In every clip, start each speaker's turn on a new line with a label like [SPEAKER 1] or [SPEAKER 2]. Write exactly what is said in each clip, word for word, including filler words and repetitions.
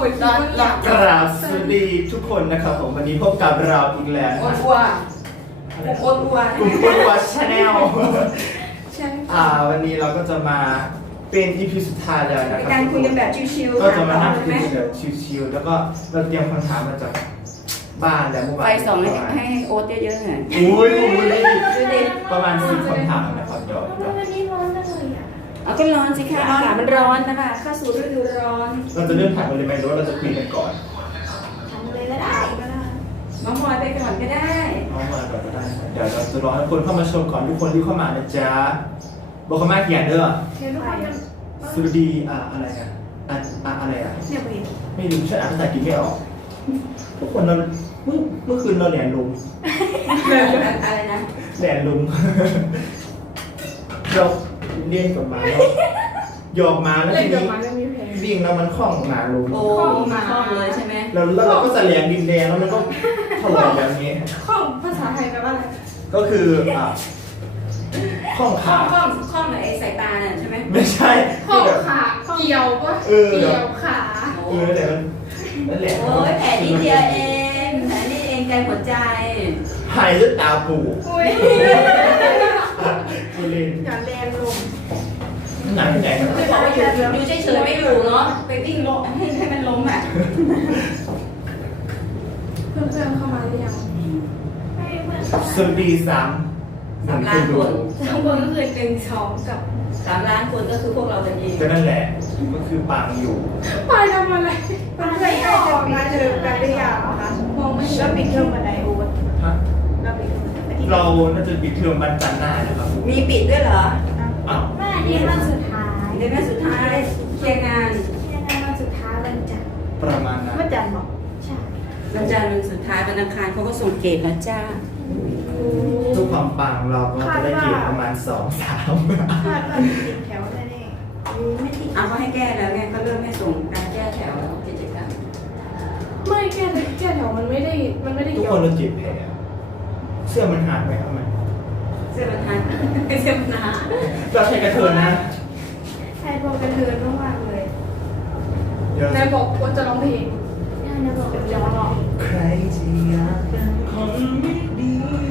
[SPEAKER 1] ตอนหลับ
[SPEAKER 2] กราบสวัสดีทุกคนนะครับผมวันนี้พบกับเราอีกแล้วนะ
[SPEAKER 1] อ้วน
[SPEAKER 2] ครับ
[SPEAKER 1] อ้วนอ้วนอ้วน
[SPEAKER 2] กลุ่มคนวัชแนล
[SPEAKER 1] ใช่
[SPEAKER 2] อ่าวันนี้เราก็จะมาเป็น อี พี สุดท้ายแล้วนะ
[SPEAKER 1] เป็น
[SPEAKER 2] ครับ
[SPEAKER 1] การคุยกันแบบชิวๆ
[SPEAKER 2] ก็จะมานั่ง
[SPEAKER 1] ใช่
[SPEAKER 2] คุ
[SPEAKER 1] ไห
[SPEAKER 2] ย
[SPEAKER 1] ม
[SPEAKER 2] กันแบบชิวๆแล้วก็เราเตรียมคำถามมาจากบ้านแล้วเมื่อวาน
[SPEAKER 1] ไฟสองให้ให้โอ๊ตเยอะๆหน่อย
[SPEAKER 2] อุ้ยอุ้ย
[SPEAKER 1] ดูดิ
[SPEAKER 2] ประมาณสิบคำถามนะครับเดี๋ยว
[SPEAKER 3] ทำไมวันนี้ร้อนจังเลยอ่ะ
[SPEAKER 1] เอาก็ร้อนสิคะอากาศมันร้อนนะคะเข้าสู่ฤดูร้อน
[SPEAKER 2] เราจะเริ่มถามกันเลยไหมหรือว่าเราจะคุยกันก่อน
[SPEAKER 3] ทำเลยก็ได้ก็ได้
[SPEAKER 1] น้องพลอยไปก่อนก็ได้
[SPEAKER 2] เอามาก่อนก็ได้เดี๋ยวเราจะรอให้คนเข้ามาชมก่อนทุกคนที่เข้ามานะจ๊ะบอกเขามาเขียนเด้อ
[SPEAKER 3] เดี๋ยวทุกคนจะ
[SPEAKER 2] สวัสดีอ่าอะไรอ่ะอ่ะอ่ะอะไรอ่ะ
[SPEAKER 3] เนี่ยไปเห็น
[SPEAKER 2] ไม่รู้ฉันอ่านภาษาอังกฤษไม่ออก ทุกคนเราเมื่อเมื่อคืนเราแหลนลุม
[SPEAKER 1] อะไรนะ
[SPEAKER 2] แหลนลุม เราเรียนกับหมาแล้วหยอกหมาแล้ว
[SPEAKER 3] เล่น
[SPEAKER 2] ที
[SPEAKER 3] กับ
[SPEAKER 2] นี้
[SPEAKER 3] มันไม่มีเพลง
[SPEAKER 2] วิ่งแล้วมันคล้องหมาลุม
[SPEAKER 1] โอ้มาห้องเลยใช่ไหม
[SPEAKER 2] แล้วแล้วเราก็จะแหลงดินแดงแล้วมันก็ถลอกแบบนี้
[SPEAKER 3] ข้องภาษาไทยแปลว่าอะไร
[SPEAKER 2] ก็คืออ่าคล้อง
[SPEAKER 1] ข้อ
[SPEAKER 2] ขา
[SPEAKER 1] งข้องข้องไอ้สายตาเนี่ยใช่ไหม
[SPEAKER 2] ไม่ใช่
[SPEAKER 3] ข้อง
[SPEAKER 2] แบบ
[SPEAKER 3] ขาเกี่ยวก็
[SPEAKER 2] เออ
[SPEAKER 3] เกี่ยวขา
[SPEAKER 2] เออแต่มันนั่นแหละ
[SPEAKER 1] โอ้ยแผลนิดเดียวเองแผลนิดเองใจหัวใจ
[SPEAKER 2] หายด้วยตาปู
[SPEAKER 3] อุ้ย
[SPEAKER 2] กูเล่น
[SPEAKER 3] อย่าแรงลง
[SPEAKER 2] หนังที่ไหนครับ
[SPEAKER 1] ไม่บอกว่าอยู่อยู่เฉยๆไม่อยู่เนาะไปวิ่งลงให้ให้มันล้มอ่ะ
[SPEAKER 3] เพื่อนๆเข้ามาหรือยังไม่เพื่อน
[SPEAKER 2] สวัสดีสามห
[SPEAKER 1] สา
[SPEAKER 2] นึ่
[SPEAKER 1] ม
[SPEAKER 2] ง
[SPEAKER 1] ล้าน
[SPEAKER 2] ดู
[SPEAKER 1] คน
[SPEAKER 3] ทั้งคนก็คือเป็นสองกับ
[SPEAKER 1] สามล้านคนก็คือพวกเรากันเอง
[SPEAKER 2] ก็นั่นแหละ ก็คือปังอยู่
[SPEAKER 3] ปายทำอะไรมันไม่ออกนะเจอกันหรือยังคะมองไม่เห็นแล้วปิดเครื่องบันไดโอ๊ต
[SPEAKER 2] ฮะ
[SPEAKER 3] แล้วปิดเครื่องบันไดที่
[SPEAKER 2] เราน่าจะปิดเทอมวันจันทร์หน้านะครับ
[SPEAKER 1] มีปิดด้วยเหรอ
[SPEAKER 2] อ้าว
[SPEAKER 3] ไม่อันนี้วันสุดท้าย
[SPEAKER 1] เดือนสุดท้ายเคลียร์งาน
[SPEAKER 3] ยังไงวันสุดท้ายวันจันทร์
[SPEAKER 2] ประมาณนั้น
[SPEAKER 3] วันจันทร์บอกใช่
[SPEAKER 1] วันจันทร์วันสุดท้ายวันอังคารเขาก็ส่งเกรดแล้วจ้า
[SPEAKER 2] ทุกความปังเราก็จะได้เกรดประมาณสองสาม
[SPEAKER 3] คาดว่าจะติดแถวแน่ๆไม่ติด
[SPEAKER 1] เอาเขาให้แก้แล้วไงก็เริ่มให้ส่งการแก้แถวแล้วกิจกรรม
[SPEAKER 3] ไม่แก้แก้แถวมันไม่ได้มันไม่ได้
[SPEAKER 2] ทุก
[SPEAKER 3] เกี่ย
[SPEAKER 2] คว นเราเจ็บแผลเสื้อมันหายไปทำไม
[SPEAKER 1] เสื้อมันทันเสื้อมันหนา
[SPEAKER 2] เราใช้กระเทินนะ
[SPEAKER 3] ใช่บอกกระเทือนมากๆเลย
[SPEAKER 2] เดี๋ยวน
[SPEAKER 3] ายบอกว่าจะร้องเพลงนายบอกจะร้อง
[SPEAKER 2] ใครที่อยากเป็นคนไม่ดี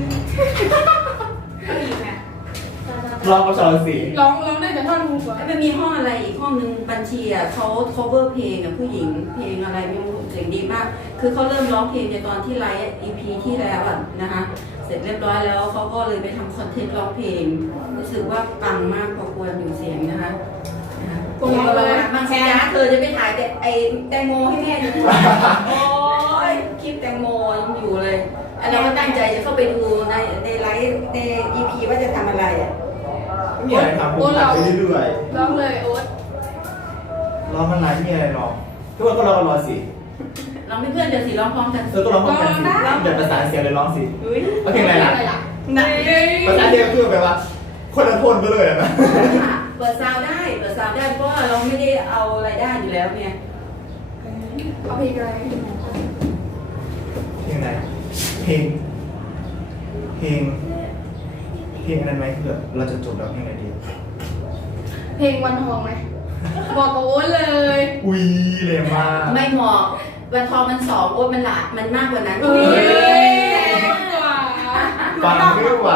[SPEAKER 3] อีกนะ
[SPEAKER 2] ลองกับสอนสี
[SPEAKER 3] ร้องร้องได้แต่ท่อนฮุกอะ
[SPEAKER 1] แล้วมันมีห้องอะไรอีกห้องนึงบัญชีอ่ะเขา cover เพลงอ่ะผู้หญิงเพลงอะไรไม่รู้เสียงดีมาก คือเขาเริ่มร้องเพลงในตอนที่ไลฟ์ อี พี ที่แล้วอ่ะนะคะเสร็จเรียบร้อยแล้วเขาก็เลยไปทำคอนเทนต์ร้องเพลงรู้สึกว่าปังมากพอควรอยู่เสียงนะคะ
[SPEAKER 3] ตรงนี้เลย
[SPEAKER 1] บางทีนะเธอจะไปถ่ายแต่ไอ้แตงโมให้แม่ดูโอ้ยคลิปแตงโมยังอยู่เลยอันเราก็ตั้งใจจะเข้าไปดูในในไลฟ์ใน อี พี ว่าจะทำอะไรอ่ะ
[SPEAKER 2] ไม่มีอะไรทำผมตัดไปเรื่อย
[SPEAKER 3] ร้องเลยโอ๊ต
[SPEAKER 2] ๆร้องมันไลฟ์ไม่มีอะไรหรอกทุกคนก็รอกันรอสิ
[SPEAKER 1] ลองเพื่อนๆเดี๋ยวสิร้องพร้อมกัน
[SPEAKER 2] เธอก็ร้องพร้อมกันสิเดี๋ยวประสานเสียงเลยร้องสิ
[SPEAKER 1] อุ้ย
[SPEAKER 2] เอาเพลงอะไรล่ะ
[SPEAKER 3] ไหน
[SPEAKER 2] ภาษาเดียวคือแบบว่า คนละโทนไปเลยอะนะ
[SPEAKER 1] เปิดซาวด์ได้เปิดซาวด์ได้เพราะว่าเราไม่ได้เอารายได้อยู่แล้วไง
[SPEAKER 3] เอาเพลงอะไร
[SPEAKER 2] เพลงไหนเพลง เพลง เพลงนั้นไหมเผื่อเราจะจบแล้วเพลงอะไรดี
[SPEAKER 3] เพลงวันทองไหมบอกกับโอ๊ตเลย
[SPEAKER 2] อุ้ยเลยมาก
[SPEAKER 1] ไม่เหมาะวันทองมันสองโอ้ยมันหละมันมากกว่านั้น
[SPEAKER 3] เฮ้ยกว่า
[SPEAKER 2] ฟังไม่ไหว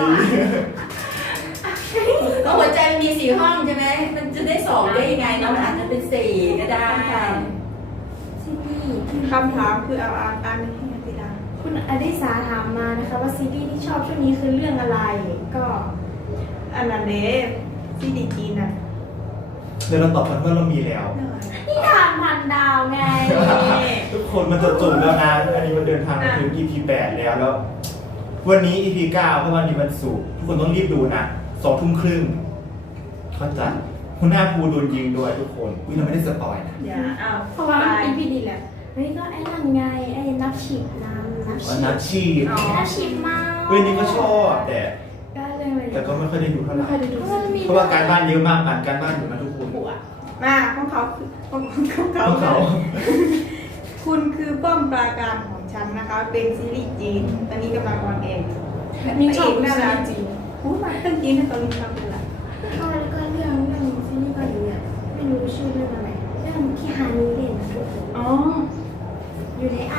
[SPEAKER 1] ก็หัวใจมันมีสี่ห้องใช่ไหมมันจะได้สองได้ยังไงเนาะมันอาจจะเป็นสี่ก็ได้
[SPEAKER 3] ซีรีส์คำถามคือเอาอ่านอ่านให้ติดตาม
[SPEAKER 4] คุณอดิสาถามมานะคะว่าซีรีส์ที่ชอบช่วงนี้คือเรื่องอะไร ก็
[SPEAKER 3] อันนั้นเด้ซีรีส์จีนอ่ะ
[SPEAKER 2] เดี๋ยวเราตอบกันว่าเรามีแล้ว
[SPEAKER 4] นิทานพันดาวไง
[SPEAKER 2] ทุกคนมันจะจบแล้วนะ อันนี้มันเดินทางมาถึง อี พี แปดแล้วแล้ว วันนี้ อี พี เก้าเพราะวันนี้วันศุกร์ทุกคนต้องรีบดูนะสองทุ่มครึ่งเข้าใจคุณหน้าภูโดนยิงด้วยทุกคนอุ้ยเราไม่ได้สปอยนะ
[SPEAKER 3] อย่าเอา
[SPEAKER 4] เพราะว่ามันเป็นพี่ดีแหละเฮ้ยก็ไอ้นั่นไงไอ้นักฉีดน้ำนัก
[SPEAKER 2] อ๋อ
[SPEAKER 4] ฉีด
[SPEAKER 2] นัดชีพ
[SPEAKER 4] นักฉีดมา
[SPEAKER 2] เรื่องนี้ก็ชอบแต่
[SPEAKER 4] ก็เลยมา
[SPEAKER 2] แต่ก็ไม่ค่อยได้ดูเท่าไห
[SPEAKER 4] ไม่
[SPEAKER 2] ร่
[SPEAKER 4] เคยได้ดู
[SPEAKER 2] เพราะว่าการบ้านเยอะมากอ่านการบ้านอยู่นะทุกคน
[SPEAKER 3] ผัวมาของเขาคือของของเขา
[SPEAKER 2] เขาเขา
[SPEAKER 3] คุณคือป้อมปราการของฉันนะคะ เป็นซีรีส์จีนตอนนี้กำลังออนแอร์อยู่
[SPEAKER 4] มีชอบดู
[SPEAKER 3] น่า
[SPEAKER 4] ซี
[SPEAKER 3] รั
[SPEAKER 4] รี
[SPEAKER 3] ก
[SPEAKER 4] ส์จีน
[SPEAKER 3] อู้มาตั้งจีนนะตอนนี้ทำเป็นไร
[SPEAKER 4] ก็แล้วก็เรื่องเรื่องซีรีส์เกาหลีอ่ะไม่รู้ชื่อเรื่องอะไรเรื่องที่ฮานีเล่นนะทุกคน
[SPEAKER 3] อ๋อ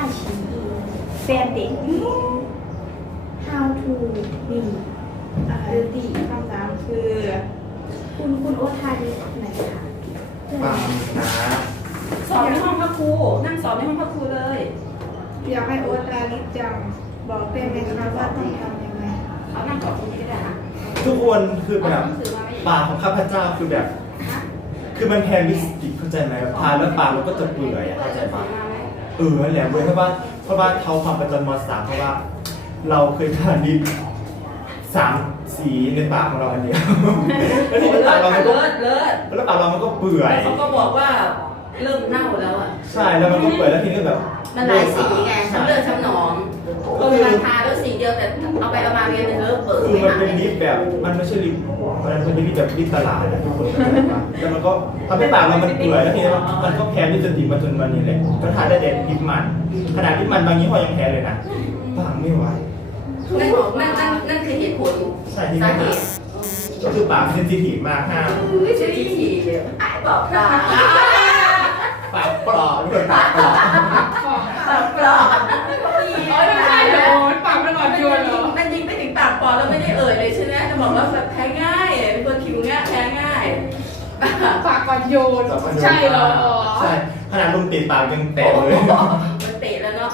[SPEAKER 4] ชีแฟนเด็ก how to be
[SPEAKER 3] อะไร
[SPEAKER 4] dirty
[SPEAKER 3] คำถามคือ
[SPEAKER 4] คุณคุณโอทายไหนคะ
[SPEAKER 2] ฟังนะ
[SPEAKER 1] สอบในห้องพักครูนั่งสอบในห้องพักครูเลย
[SPEAKER 3] อยากให้โอ๊ตราลิจังบอกได้ไหมคะว่าต้องทำยังไง
[SPEAKER 1] เขานั่งสอบตรงนี้ก็ได้ค่ะ
[SPEAKER 2] ทุกคนคือแบบ
[SPEAKER 1] เอาหนังสือมาไหม
[SPEAKER 2] ปากของข้าพเจ้าคือแบบ คือมันแทนลิปสติกเข้าใจไหมทาแล้วปากมันก็จะเปื่อยอะเข้าใจปะเออนั่นแหละเว้ยเพราะว่าเพราะว่าเขาความประจำมสามเพราะว่า เราเคยทาลิปสามสีในปากของเราอันเดียวแล้วที่
[SPEAKER 1] เลิ
[SPEAKER 2] ปาก
[SPEAKER 1] ศ
[SPEAKER 2] เรามันก็
[SPEAKER 1] เลิศเลิศ
[SPEAKER 2] แล้วปากเรามันก็เปื่อย
[SPEAKER 1] แล้วเขาก็บอกว่าเริ่มเน่าแล้วอ่ะ
[SPEAKER 2] ใช่แล้วมันก็เปื่อยแล้วทีนี้แบบ
[SPEAKER 1] มันหลายสีไงช้ำเลือดช้ำหนองเออมันทาแล้วสีเดียวแต่เอาไปเอามาเรียนเป็นเลิศเปิด
[SPEAKER 2] คือมันเป็นลิปแบบมันไม่ใช่ลิปมันเป็นลิปแบบลิปตลาดนะทุกคนเข้าใจปะแล้วมันก็ทำให้ปากเรามันเปื่อยแล้วทีนี้มันก็แพ้ลิปสติกมาจนวันนี้แหละก็ทาได้แต่ลิปมันขนาดลิปมันบางยี่ห้อยังแพ้เลยนะปากไม่ไหว
[SPEAKER 1] นั่นนั่นนั่นนั่นคือเหตุผล
[SPEAKER 2] ใช่ที่
[SPEAKER 1] สา
[SPEAKER 2] ไม่
[SPEAKER 1] เห
[SPEAKER 2] ได้
[SPEAKER 1] ตุ
[SPEAKER 2] ก็คือปากเซนซิทีฟมากห้าม
[SPEAKER 1] ไม่ใช่ที่ถีไอ้บอกปลา
[SPEAKER 2] ปากปลอกทุกคนปากปลอก
[SPEAKER 1] ปากปลา
[SPEAKER 3] โอ๊ยไม่ใช่เหรอโอ๊ตปากมันอ่อนโยนเหรอ
[SPEAKER 1] มันยิงไปถึงปากปอแล้วไม่ได้เอ่ยเลยใช่ไหมจะบอกว่าแบบแพ้ง่ายเป็นคนผิวง่ายแพ้ง่าย
[SPEAKER 3] ปากอ่อนโยนใช่เหรอ
[SPEAKER 2] ใช่ขนาดลมติดปากยังแตกเลย
[SPEAKER 1] มันเตะแล้วเนาะ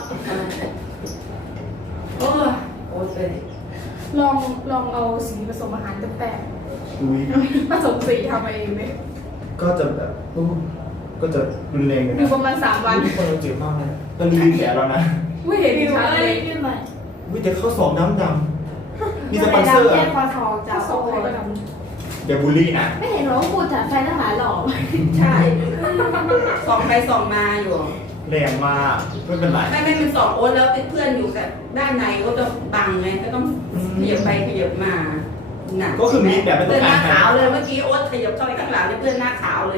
[SPEAKER 1] โอ้โอ้เลย
[SPEAKER 3] ลองลองเอาสีผสมอาหารแปลก
[SPEAKER 2] อุ้ย
[SPEAKER 3] ๆผสมสีทำเองไหม
[SPEAKER 2] ก็จะแบบอู้ก็จะรุนแรงเลย
[SPEAKER 3] ดู
[SPEAKER 2] นะ
[SPEAKER 3] ประมาณสามวัน
[SPEAKER 2] ทุกคนเราเจ็บมากเลยตอนนี้ลิ้นแผลแล้วนะ
[SPEAKER 3] ไม่เห็นชัด
[SPEAKER 4] เอ้
[SPEAKER 3] เลย ย
[SPEAKER 4] ขึ้นมา
[SPEAKER 2] วิแต่เข้าสอบน้ำดำมีสปอนเซอร์
[SPEAKER 4] แค่
[SPEAKER 2] อะ
[SPEAKER 4] คอทองจาก
[SPEAKER 3] สอง
[SPEAKER 4] โอ
[SPEAKER 3] ใครก็ท
[SPEAKER 2] อย่าบูลลี่นะ
[SPEAKER 4] ไม่เห็นหรอว่าครูจัดไฟทหารหล่อ
[SPEAKER 1] ใช่ส่องไปส่องมาอยู่
[SPEAKER 2] แรงมากไม่เป็นไร
[SPEAKER 1] ไม่ไม่เป็นสองโอ๊ตแล้วเป็นเพื่อนอยู่กับด้านในก็จะบังไงก็ต้องขยับไปขยับมาหนัก
[SPEAKER 2] ก็คือมีแบบไม่ต้
[SPEAKER 1] เพื่
[SPEAKER 2] อ
[SPEAKER 1] อง นห
[SPEAKER 2] การ
[SPEAKER 1] น้า
[SPEAKER 2] ใคร
[SPEAKER 1] ขาวเลยเมื่อกี้โอ๊ตขยับเข้าไปข้างหลังเนี่ยเพื่อนหน้าขาวเลย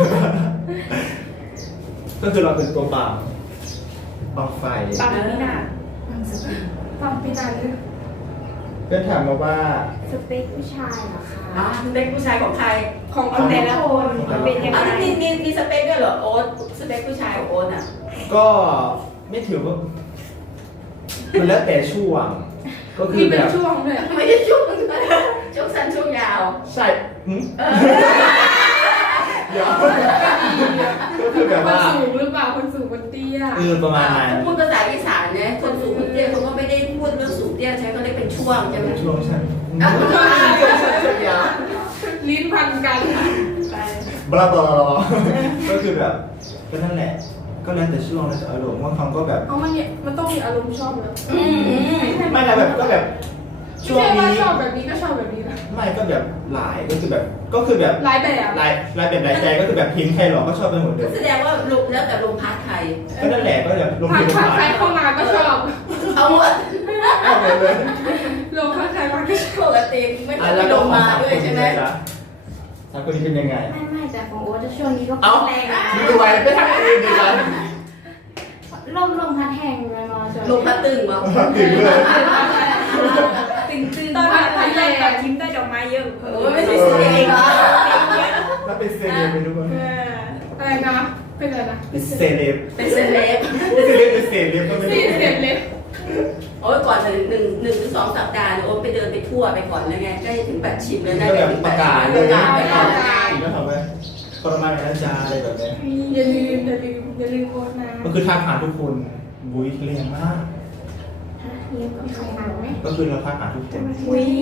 [SPEAKER 2] ก็คือเราเป็นตัวบังบังไฟ
[SPEAKER 3] ำปากไม่น่าปากไม่น่าเลย
[SPEAKER 2] เพื่อนถามมาว่า
[SPEAKER 4] สเปคผู้ชายเหรอคะ
[SPEAKER 1] อ่ะเด็กผู้ชายของใคร
[SPEAKER 3] ของแต่ละคนเป็นยัง
[SPEAKER 1] อ่ะ
[SPEAKER 3] ไง
[SPEAKER 1] มีมีมีสเปคด้วยเหรอโอ๊ตสเปคผู้ชายของโอ๊ตอ่ะ
[SPEAKER 2] ก็ไม่ถือว่ามันแล้วแต่ช่วง ก็คื
[SPEAKER 3] มี
[SPEAKER 2] อแบ
[SPEAKER 3] เป็น
[SPEAKER 2] บ
[SPEAKER 3] ช่วงด้วย
[SPEAKER 1] ไม่ได้ช่วงช่วงสั้นช่วงยาว
[SPEAKER 2] ใช่หึเดี๋ยวก็คือแบบ
[SPEAKER 3] คน
[SPEAKER 2] ว่า
[SPEAKER 3] สูงหรือเปล่าคนสูงคนเตี้ย
[SPEAKER 2] เออประมาณนั้น
[SPEAKER 1] พูดภาษาอีสานเนี่ยคนสูงคนเตี้ยเขาก็ไม่ได้พูดเรื่องสูงเตี้ยใช้ก็ได้เป็นช่วงใช่ไหม
[SPEAKER 2] ช่วงฉัน
[SPEAKER 1] อ่ะ
[SPEAKER 3] ลิ้นพันกัน
[SPEAKER 2] บลาบลาก็คือแบบก็นั่นแหละ ก็แล้วแต่ช่วงแล้วแต่อารมณ์บางครั้งก็แบบ
[SPEAKER 3] เอามันเนี่ยมันต้องมีอารมณ์ชอบแล้ว
[SPEAKER 1] อืมอืม
[SPEAKER 2] ไม่นะแบบก็แบบ
[SPEAKER 3] ไม่
[SPEAKER 2] ช่วง
[SPEAKER 3] ใช่ว่า
[SPEAKER 2] นี้
[SPEAKER 3] ชอบแบบนี้ก็ชอบแบบนี้นะ
[SPEAKER 2] ไม่ก็แบบหลายก็คือแบบก็คือแบบ
[SPEAKER 3] หลายแบบ
[SPEAKER 2] หลายหลายแบบหลายใจก็คือแบบพิมพ์ใครหรอก็ชอบไปหมดเลย
[SPEAKER 1] แสดงว่าลมแล้วแต่ลมพัดใคร
[SPEAKER 2] ก็นั่นแหละก็แบบลง
[SPEAKER 3] ผ่า
[SPEAKER 2] พิ
[SPEAKER 3] น
[SPEAKER 2] มพ์
[SPEAKER 3] ผ่าน
[SPEAKER 2] มา
[SPEAKER 3] ใครเข้ามาก็ชอบ
[SPEAKER 1] เอาหมด
[SPEAKER 2] เอาหมดเลย
[SPEAKER 3] ลงผ่านใครมาก็ชอบ
[SPEAKER 1] ปกติไม่ค่อยมีลมมาด้วยใช่ไหม
[SPEAKER 2] สามคนนี้เป็นยังไง
[SPEAKER 4] ไม่ไม่แต่ของโอ๊ตจะช่วงนี้ก็
[SPEAKER 2] เอ้า
[SPEAKER 4] แรงนะ
[SPEAKER 2] ดูไว้ไปทำอย่างอื่นดีกัน
[SPEAKER 4] ลมลมพัดแห้งเลยมาจน
[SPEAKER 1] ลมพัดตึงบ่
[SPEAKER 2] ถึงเลย
[SPEAKER 3] ตึงตึงตอนผ่านผ่านแรกแบบยิ้มได้ดอกไม้เยอะ
[SPEAKER 1] โอ้ไม่ใช่เสียงเหรอ
[SPEAKER 2] แล้วเป็นเซเลบไปทุกคน
[SPEAKER 3] อะไรนะเป็นอะไรนะ
[SPEAKER 2] เป็นเซเลบ
[SPEAKER 1] เป็นเซเลบ
[SPEAKER 2] เซเลบเป็นเซเลบก็ไม่
[SPEAKER 3] สี่
[SPEAKER 2] รู้
[SPEAKER 3] เสร็จเลย
[SPEAKER 1] โอ้ยก่อนหนึ่งหนึ่งหนึ่งหรือสองสัปดาห์เนี่ยโอ้ไปเดินไปทั่วไปก่อนแล้วไงใกล้ถึงปัดชิมแล้ว
[SPEAKER 2] ก็
[SPEAKER 1] นะ
[SPEAKER 2] แบบประกาศเลย
[SPEAKER 1] ประกาศไปก่อน
[SPEAKER 2] แล้วทำไมทรมานนะจ๊ะอะไรแบบนี้
[SPEAKER 3] อย่าลืมอย่าลืมอย่าลืมโพสต์นะ
[SPEAKER 2] ก็คือทักหาทุกคนบุ้ยเรียงมาก
[SPEAKER 4] ฮะเลี้ยงกับใครอ่านไหม
[SPEAKER 2] ก็คือเราทักหาทุกคน
[SPEAKER 4] อุ้ย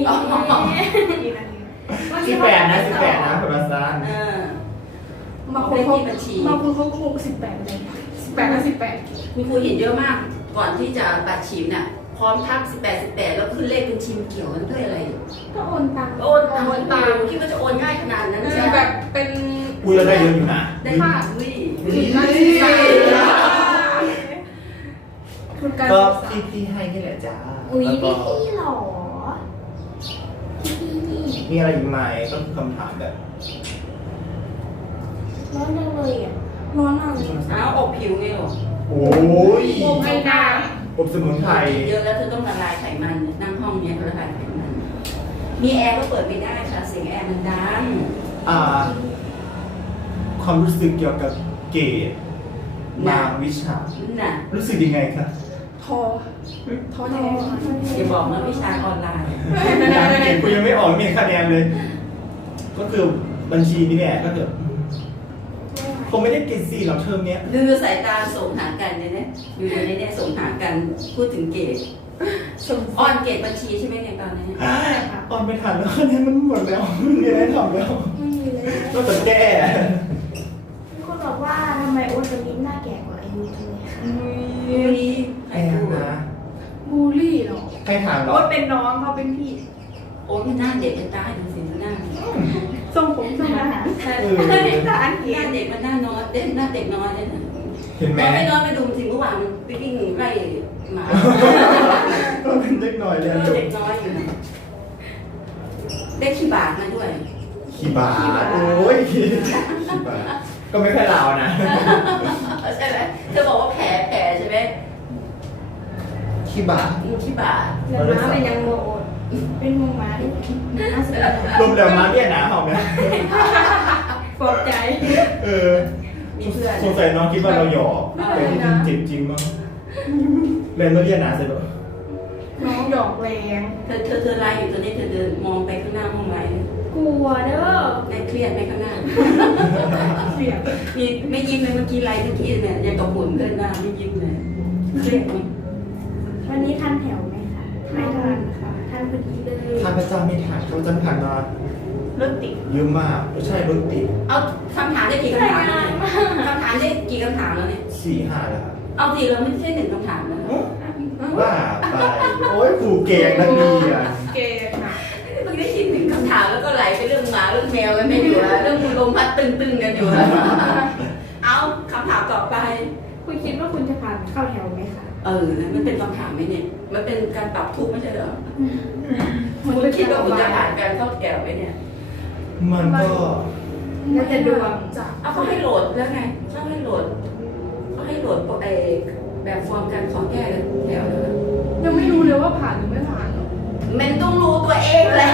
[SPEAKER 2] สิบแปดนะสิบแปดนะพระซาน
[SPEAKER 1] เออบ
[SPEAKER 3] างคนเขาบางคนเขาคงสิบแปดเลยสิบแปดนะสิบแปด
[SPEAKER 1] มีครูเห็นเยอะมาก ก่อนที่จะปัดชิมน่ะพร้อมทักสิบแปดสิบแปดแล้วขึ้นเลขเป็นชิมเกี่ยวกันด้วยอะไร
[SPEAKER 4] ก็โอนตังค์
[SPEAKER 1] โอนตังโอนตังคิดว่าจะโอนง่ายขนาดนั้น
[SPEAKER 3] คื
[SPEAKER 1] ใช่
[SPEAKER 3] อ
[SPEAKER 1] ไหม
[SPEAKER 3] แบบเป็น
[SPEAKER 2] อุ้ยเราได้เยอะอยู่นะ
[SPEAKER 1] ได้ค่ะอุ้ย
[SPEAKER 3] ทุนการศึกษาทุนการ
[SPEAKER 2] ก็
[SPEAKER 3] ศึกษา
[SPEAKER 2] พี่พี่ให้นี่แหละจ้า
[SPEAKER 4] อุ้ย
[SPEAKER 2] แล้วก็
[SPEAKER 4] พี่พี่หรอพี่พี่
[SPEAKER 2] มีอะไรอีกไหมก็คือคำถามแบบ
[SPEAKER 4] ร้อนจังเลยอ่ะ
[SPEAKER 3] ร้อนมากเลย
[SPEAKER 1] อ้าวอบผิวไงหรอ
[SPEAKER 2] โอ้ย
[SPEAKER 3] โอ้ไม่ได้
[SPEAKER 2] อบสมุนไพร
[SPEAKER 1] เยอะแล้วเธอต้องละลายไขมันนั่งห้องเนี้ยละลายไขมันมีแอร์ก็เปิดไม่ได้ค่ะเสียงแอร์มันดัง
[SPEAKER 2] อ่า ความรู้สึกเกี่ยวกับเกรดบางวิชา
[SPEAKER 1] น่ะ
[SPEAKER 2] รู้สึกยังไงคะ
[SPEAKER 3] ทอท้อแท้
[SPEAKER 1] อย่าบอกนะวิชาออนไลน์
[SPEAKER 2] ยังเก่งกูยังไม่ออกมีคะแนนเลย ก็คือบัญชีนี่แหละก็คือคงไม่ได้เกรดสี่หรอกเทอมเนี้ย
[SPEAKER 1] ดูสายตาส่งหากันเนี่ยนะอยู่ในเนี่ยส่งหากันพูดถึงเกรด
[SPEAKER 3] สม
[SPEAKER 1] ออนเกรดบัญชีใช่ไหมในตอนนี้
[SPEAKER 2] ออนไม่ทันแล้วคะแนนมันหมดแล้วไม่มีอะไรทำแล้ว
[SPEAKER 4] ไม่มีเลย
[SPEAKER 2] ก็จะแก้
[SPEAKER 4] มีคนบอกว่าทำไมโอ๊ตกับมิ้นท์หน้าแก่กว่าอายุจังเลยค่ะ
[SPEAKER 1] วันนี้ใค
[SPEAKER 2] แอ
[SPEAKER 1] ร
[SPEAKER 2] ม
[SPEAKER 1] พูด
[SPEAKER 2] นะ
[SPEAKER 3] บูลลี่เหรอ
[SPEAKER 2] ใครถามหรอ
[SPEAKER 3] โอ๊ตเป็นน้องเขาเป็นพี่
[SPEAKER 1] โอ้ยหน้าเด็กมันตายดูสิหน้า
[SPEAKER 3] ทรงผมทรงอาหาร
[SPEAKER 1] ใช่
[SPEAKER 2] เออ
[SPEAKER 1] หน้าเด็กหน้าเด็กมันหน้าน้อยเด็กหน้าเด็กน้อยเนี่ยนะ
[SPEAKER 2] เห็นไหม
[SPEAKER 1] เราไม่น้อยไปดูสิเมื่อวานมันไปวิ่งไล่หมา
[SPEAKER 2] ก็เป็นเล็กหน่อยเรียนจบ
[SPEAKER 1] เด็กน้อยอยู่นะได้ขี้บาทมาด้วย
[SPEAKER 2] ขี้บาทโอ้ยขี้บาทก็ไม่ค่อยลาวนะ
[SPEAKER 1] ใช่ไหมเธอบอกว่าแผลแผลใช่ไหม
[SPEAKER 2] ขี้บาท
[SPEAKER 1] ขี้บาท
[SPEAKER 4] แล้วม้าเป็นยังโมโอ๊ตเป็นโมม้าที่น่าสนใจ
[SPEAKER 2] รวมแล้วมาเรียกหนาหอมนะ
[SPEAKER 3] ปลอบใจ
[SPEAKER 2] เออ
[SPEAKER 1] มีเพื่อน
[SPEAKER 2] สงสัยน้องคิดว่าเราหยอกแต่ที่จริงเจ็บจริงมั้งเรียนมาเรียนหนาเสร็จแล้ว
[SPEAKER 3] น้องหยอกแรง
[SPEAKER 1] เธอเธอเธอไล่อยู่ตอนนี้เธอเดินมองไปข้างหน้าห้องไว้
[SPEAKER 4] กลัวเด้อ
[SPEAKER 1] ได้เครียดไหมข้างหน้า
[SPEAKER 3] เสียง
[SPEAKER 1] มีไม่ยิ้มเลยเมื่อกี้ไล่เมื่อกี้เนี่ยยังกับหุ่นเพื่อนหน้าไม่ยิ้มเลยเครียดไหม
[SPEAKER 4] วันนี้ทันแถวไหมคะไม่ทันค่ะทันพอดีเลย
[SPEAKER 2] ท่านพระเจ้าไม่ถ่ายเขาจะผ่านมาร
[SPEAKER 3] ถติด
[SPEAKER 2] เยอะมากไม่ใช่รถติด
[SPEAKER 1] เอาคำถามได้กี่คำถามแล้วเนี่ยคำถามได้กี่คำถามแล้วเนี่ย
[SPEAKER 2] สี่ห้าแล้วครับ
[SPEAKER 1] เอาสิเราไม่ใช่หนึ่งคำถามแล้วนะ
[SPEAKER 2] ว่าไปโอ้ยผูกเก่งนักเรียน
[SPEAKER 3] เกย์ค่ะ
[SPEAKER 1] เพิ่งได้ยินหนึ่งคำถามแล้วก็ไหลไปเรื่องหมาเรื่องแมวกันไม่อยู่แล้วเรื่องลมพัดตึงๆกันอยู่แล้วเอาคำถามต่อไป
[SPEAKER 4] คุณคิดว่าคุณจะผ่านเข้าแถวไหมคะ
[SPEAKER 1] เออนะมันเป็นคำถามไหมเนี่ย มันเป็นการปรับทุกข์ไม่ใช่เหรอคุณคิดว่าคุณจะผ่านการเข้าแถวไหมเนี่ย
[SPEAKER 2] มันก็
[SPEAKER 4] น่าจะดวง
[SPEAKER 3] จ้ะ
[SPEAKER 1] เอาเขาให้โหลดแล้วไงเขาให้โหลดเขาให้โหลดไอแบบฟอร์มการขอแก้แถวแล้วนะ
[SPEAKER 3] ยังไม่รู้เลยว่าผ่านหรือไม่ผ่านหรอก
[SPEAKER 1] มันต้องรู้ตัวเองแหละ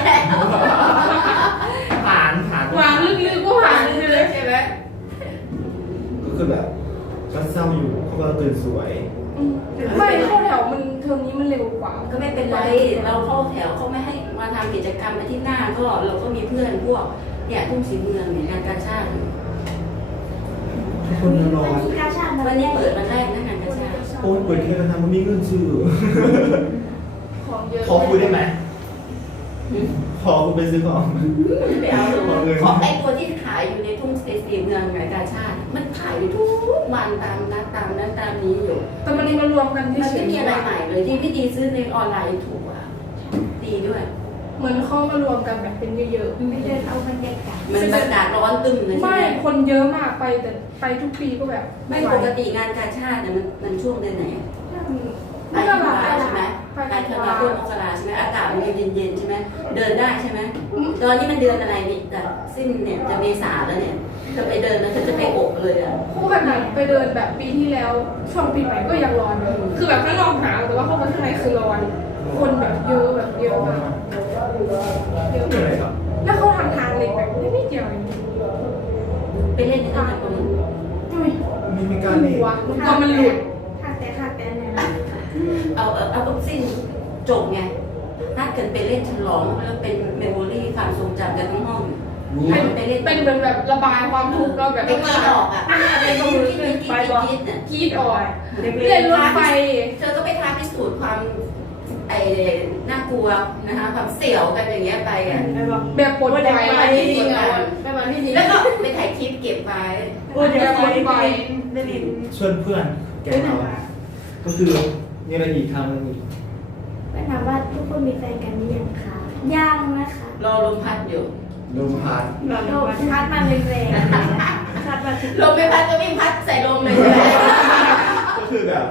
[SPEAKER 2] ผ่านผ่าน
[SPEAKER 3] วางลึกๆก็ผ่านเลย
[SPEAKER 1] ใช่ไหม
[SPEAKER 2] ก็คือแบบก็เศร้าอยู่เพราะว่าเราตื่นสวย
[SPEAKER 3] ไม่เข้าแถวมันเทอมนี้มันเร็วกว่า
[SPEAKER 1] ก็ไม่เป็นไรเราเข้าแถวเขาไม่ให้มาทำกิจกรรมอาทิตย์หน้าก็เราก็มีเพื่อนพวกเนี่ยทุ่งศรีเมืองเนี่ยงานการชาติ
[SPEAKER 2] ทุกคนมารอ
[SPEAKER 4] วันนี้กาชาติ
[SPEAKER 1] วันนี้เปิดวันแรกนะงานการชาติ
[SPEAKER 2] โอ้ยเปิดเทปกันทำมันมีเงินซื้อ
[SPEAKER 3] ของเยอะ
[SPEAKER 2] ขอคุยได้ไหมขอคุณไปซื้อของ
[SPEAKER 1] ไปเอา
[SPEAKER 2] ขอเงิน
[SPEAKER 1] ของไอ้ตัวที่ขายอยู่ในทุ่งศรีเมืองงานการชาติ มันขายอยู่ทุกวันตามนัดตามนั้นตามนี้อยู่
[SPEAKER 3] แต่มันมารวมกันที่
[SPEAKER 1] มัน
[SPEAKER 3] เฉ
[SPEAKER 1] ไม่
[SPEAKER 3] ย
[SPEAKER 1] มีอะไรใหม่เลยที่พี่ดีซื้อในออนไลน์ถูกอ่ะดีด้วย
[SPEAKER 3] เหมือนเขามารวมกันแบบเป็นเยอะ
[SPEAKER 4] ไม่เดินเอาบรรยากาศ
[SPEAKER 1] มันอากาศร้อนตึมเลย
[SPEAKER 3] ๆ
[SPEAKER 1] ใช่
[SPEAKER 3] ไม่
[SPEAKER 1] ไหม
[SPEAKER 3] คนเยอะมากไปแต่ไปทุกปีก็แบบ
[SPEAKER 1] ไม่ปกติงานการชาติเนี่ยมันมันช่วงเดือนไหน
[SPEAKER 3] ไม่
[SPEAKER 1] ปลาย
[SPEAKER 3] ละ
[SPEAKER 1] ธัน
[SPEAKER 3] ลา
[SPEAKER 1] วาย ใช่ไหมป
[SPEAKER 3] ไป
[SPEAKER 1] ลาย
[SPEAKER 3] กั
[SPEAKER 1] ธั
[SPEAKER 3] น
[SPEAKER 1] นวาว
[SPEAKER 3] า
[SPEAKER 1] คมมกราใช่ไหมอากาศมันเย็นเย็นๆใช่ไหมเดินได้ใช่ไหมตอนนี้มันเดือนอะไรนี่แต่สิ้นเนี่ยจะเมษาแล้วเนี่ยจะไปเดินแล้วจะไปอบเลยอ่ะ
[SPEAKER 3] คู่ขนาดไปเดินแบบปีที่แล้วช่วงปีใหม่ก็ยังร้อนอยู่คือแบบข้างนอกหนาวแต่ว่าเข้ามาข้างในคือร้อน คนแบบเยอะแบบเยอะมากเยอะ
[SPEAKER 2] เมื่อไหร่ครับ
[SPEAKER 3] แล้วเขาทำทางเล็กแบบไม่เกี่ยวเลย
[SPEAKER 1] ไปเล่นในสนามบอล
[SPEAKER 2] ไม่มีการ
[SPEAKER 3] ก
[SPEAKER 2] เล่น
[SPEAKER 3] ลัวมันกลัวมันหลุด
[SPEAKER 4] ขาดแต่ขาดแต่ไหนล่ะ
[SPEAKER 1] เอาเอาเอาปุ๊บสิ้นจบไงถ้าเกิดไปเล่นฉลองแล้วเป็นเมมโมรี่ความทรงจำกันทั้งห้อง
[SPEAKER 2] รู้
[SPEAKER 1] ให้
[SPEAKER 2] ไหม
[SPEAKER 1] มันไปเล่น
[SPEAKER 3] เป็นเหมือนแบบระบายความทุกข์เราแบบ
[SPEAKER 1] ไปกรีดออกอ่ะไปกรีดกรีดกรีดกรีดเนี่ย
[SPEAKER 3] กรีดออกเล่นรถไฟ
[SPEAKER 1] เธอก็ไปท้าพิสูจน์ความไอ้น่ากลัวนะคะความเสี่ยวกันอย่างเงี้ยไปอ่ะ
[SPEAKER 3] แบบปลดปล่อย
[SPEAKER 1] ไป
[SPEAKER 3] อะไร
[SPEAKER 1] ที่
[SPEAKER 3] จริง
[SPEAKER 1] งา
[SPEAKER 3] อ่ะ
[SPEAKER 1] นไปวันที่ดีแล้วก็ไปถ่ายคลิปเก็บไว้
[SPEAKER 3] แบบปลดปล่อย
[SPEAKER 2] ชวนเพื่อนแกงเราก็คือมีอะไรอีกทำอะไรอีก
[SPEAKER 4] ก็ถามว่าทุกคนมีแฟนกันหรือยังคะยังนะคะ
[SPEAKER 1] รอลมพัดอยู่
[SPEAKER 2] ลมพัด
[SPEAKER 4] โดดพัดมาแรงๆเลยนะคะพัดมาถึง
[SPEAKER 1] ลมไม่พัดก็ไม่พัดใส่ลมเลยใช่ไหม
[SPEAKER 2] ก็คือแบบ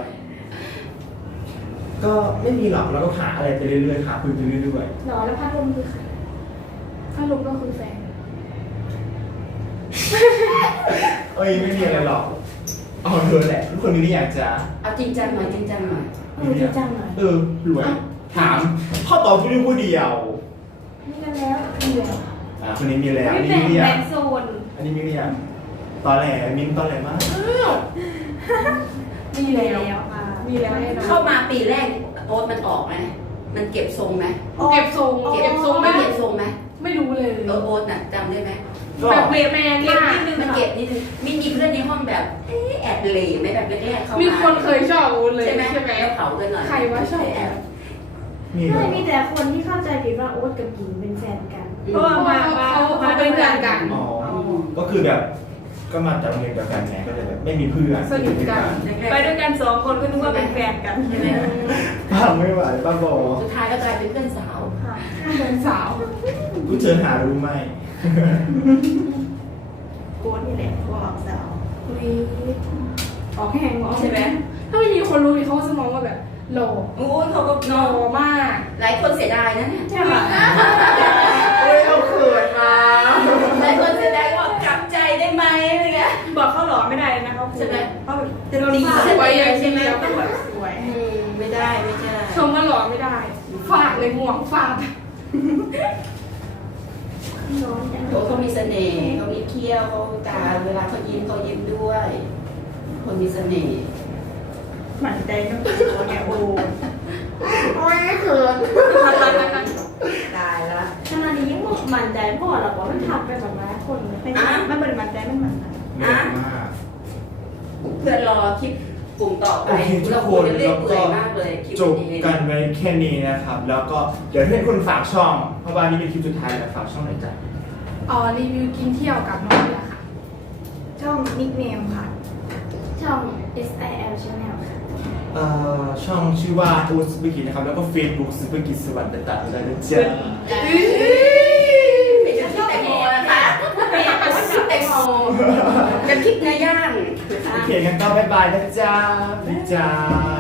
[SPEAKER 2] ก็ไม่มีหรอกเราก็หาอะไรไปเรื่อยๆหาคุยไปเรื่อย
[SPEAKER 4] หรอแล้วพัดลมคือใคร
[SPEAKER 3] ถ้าลุกก็คือแฟน
[SPEAKER 2] ๆเอ้ยไม่มีอะไรหรอกเอาเธอแหละทุกคนนี้อยากจะ
[SPEAKER 1] เอาจริงจังหน่อยจริงจังหน่อย
[SPEAKER 4] เออจริงจังหน่อย
[SPEAKER 2] เออรวยถามข้อตอบทุกเรื่องผู้เดียว
[SPEAKER 4] นี่กันแล้วเหนื่อย
[SPEAKER 2] อ่าคนนี้มีแล้ว
[SPEAKER 4] ไม่
[SPEAKER 2] อันนี้
[SPEAKER 4] แบ่ง
[SPEAKER 2] มีเรีย
[SPEAKER 4] แบ่
[SPEAKER 2] ง
[SPEAKER 4] งโซน
[SPEAKER 2] อันนี้มีเรียงตอนแหลมิ้นตอนแหลมาก
[SPEAKER 3] มีแล้ว
[SPEAKER 4] ค่ะ
[SPEAKER 3] มีแล้วแน่นอน
[SPEAKER 1] เข้ามาปีแรกโอ๊ตมันออกไหมมันเก็บทรงไหม
[SPEAKER 3] เก็บทรง
[SPEAKER 1] เก็
[SPEAKER 3] เก็
[SPEAKER 1] บบ ท
[SPEAKER 3] ท
[SPEAKER 1] ร
[SPEAKER 3] รง ง
[SPEAKER 1] ไม่
[SPEAKER 3] ไม่
[SPEAKER 1] เก็บทรงไหม
[SPEAKER 3] ไม่รู้เลย
[SPEAKER 1] เออโอ๊ตน่ะจำได้ไหม
[SPEAKER 2] ก็
[SPEAKER 3] แบบเบรแมน
[SPEAKER 1] เก็บ
[SPEAKER 3] มาก
[SPEAKER 1] นิดนึงมันเก็บนิดนึงมีมีเพื่อนในห้องแบบเอ๊ะแอบเหล่ไหมแบบแรกๆเข้ามา
[SPEAKER 3] มี
[SPEAKER 1] มี
[SPEAKER 3] คนเคยชอบอูเลย
[SPEAKER 1] ใช่ไหม
[SPEAKER 3] ใช่ไหม
[SPEAKER 1] แล้วเผากันหน่อย
[SPEAKER 3] ใครว่าชอบ
[SPEAKER 1] แอบ
[SPEAKER 2] มีเหร
[SPEAKER 4] ไม่
[SPEAKER 2] อ
[SPEAKER 4] มีแต่คนที่เข้าใจผิดว่าโอ๊ตกับหญิงเป็นแฟนกัน
[SPEAKER 1] อืม
[SPEAKER 3] เพราะว่ามาเขาเขาเป็นเพื่อนกัน
[SPEAKER 2] อ๋อ ก็คือแบบก็มาจากโรงเรียนเดียวกันไงก็เลยแบบไม่มีเพื่อน
[SPEAKER 3] สนิทกัน
[SPEAKER 5] ไปด้วยกันสองคนก็นึกว่าเป็นแฟนกัน
[SPEAKER 1] ใช่ไหม
[SPEAKER 2] ป้าไม่ไหวป้าบอก
[SPEAKER 1] สุดท้ายก็กลายเป็นเพื่อนสาว
[SPEAKER 3] เพื่อนสาว
[SPEAKER 2] กูเจอหารู้ไหม
[SPEAKER 5] โค้ดนี่แหละพวกออกสาว
[SPEAKER 3] คุยออกแหงออก
[SPEAKER 1] ใช่ไหม
[SPEAKER 3] ถ้าไม่มีคนรู้นี่เขาจะมองว่าแบบหล่อ
[SPEAKER 1] โอ้ยเขาก็
[SPEAKER 3] ห
[SPEAKER 1] น
[SPEAKER 3] ล่
[SPEAKER 1] อ
[SPEAKER 3] อน มาก
[SPEAKER 1] หลายคนเสียดายนะเนี่ย
[SPEAKER 3] ใช่ไหม
[SPEAKER 2] เฮ้ยเอาเขินมา
[SPEAKER 1] หลายคนเสียดายว่ากลับใจได้ไหมอะไรเงี้ย
[SPEAKER 5] บอกเขาหล่อไม่ได้เลยนะคะ
[SPEAKER 1] ใช่ไหม
[SPEAKER 5] เพราะแบบ
[SPEAKER 1] จะตี
[SPEAKER 3] สวยอย่าง
[SPEAKER 1] ใช่ไหม
[SPEAKER 3] เดียว
[SPEAKER 5] ต้องแบบสวย
[SPEAKER 1] อืมไม่ได้ไม่ได้
[SPEAKER 3] ชมว่าหล่อไม่ได้ฟาดเลยหมวกฟาด
[SPEAKER 4] น้องยัง
[SPEAKER 1] โอ้เขามีเสน่ห์เขามีเขี้ยวเขาตาเวลาเขายิ้มเขายิ้มด้วย คนมีเสน่ห์
[SPEAKER 5] หมั่นใจต้องโอ้เนี่ยโอ้
[SPEAKER 2] โอ้ยเขิน
[SPEAKER 1] ตายละ
[SPEAKER 4] ขนาดนี้ยังบอกมั่นใจพ่อหรอกว่ามันทำไปแบบนั้นคนไม่
[SPEAKER 5] ไม่
[SPEAKER 4] ใช่
[SPEAKER 5] ใช่มันบริมันใจมันหมั่นใจ
[SPEAKER 2] เยอะมาก
[SPEAKER 1] เพื่อนรอคลิปกลุ่มต่อไป
[SPEAKER 2] โอเคทุ
[SPEAKER 1] เรา
[SPEAKER 2] ก
[SPEAKER 1] ค
[SPEAKER 2] คว
[SPEAKER 1] ร
[SPEAKER 2] น
[SPEAKER 1] จะเรีย
[SPEAKER 2] แล้
[SPEAKER 1] ก
[SPEAKER 2] ว
[SPEAKER 1] เปื่
[SPEAKER 2] ก็
[SPEAKER 1] อยมากเลยคลิป
[SPEAKER 2] จบ
[SPEAKER 1] นี้
[SPEAKER 2] กันไว้แค่นี้นะครับ แล้วก็เดี๋ยวให้คุณฝากช่อง เพราะว่านี่เป็นคลิปสุดท้ายแล้วฝากช่องหน่อยจ้ะ
[SPEAKER 3] อ๋อรีวิวกินเที่ยวกับน้องเนี่ยค่ะ
[SPEAKER 5] ช่องนิกเนมค่ะ
[SPEAKER 4] ช่อง เอส ไอ แอล Channel ค่ะ
[SPEAKER 2] เอ่อช่องชื่อว่าอูสเปกินะครับ แล้วก็ Facebook ซูเปอร์กิจสวัสดิ์ต่างๆเลยนะจ๊ะ
[SPEAKER 1] ไม่ใช่แตงโมนะคะไม่ใช่แตงโมจะคลิปเนื้อย่างนะคะ
[SPEAKER 2] โอเคงั้นก็บ๊ายบายนะจ๊ะบ๊ายบาย